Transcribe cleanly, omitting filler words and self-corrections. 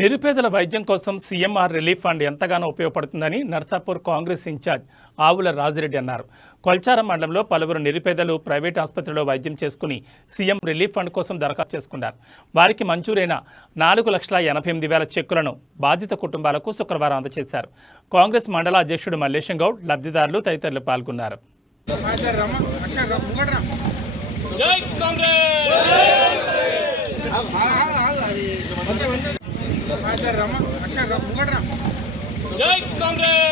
నిరుపేదల వైద్యం కోసం సీఎంఆర్ రిలీఫ్ ఫండ్ ఎంతగానో ఉపయోగపడుతుందని నర్సాపూర్ కాంగ్రెస్ ఇన్ఛార్జ్ ఆవుల రాజిరెడ్డి అన్నారు. కొల్చారం మండలంలో పలువురు నిరుపేదలు ప్రైవేట్ ఆసుపత్రిలో వైద్యం చేసుకుని సీఎం రిలీఫ్ ఫండ్ కోసం దరఖాస్తు చేసుకున్నారు. వారికి మంజూరైన 4,88,000 చెక్కులను బాధిత కుటుంబాలకు శుక్రవారం అందజేశారు. కాంగ్రెస్ మండల అధ్యక్షుడు మల్లేశం గౌడ్, లబ్ధిదారులు తదితరులు పాల్గొన్నారు. जय कांग्रेस जय कांग्रेस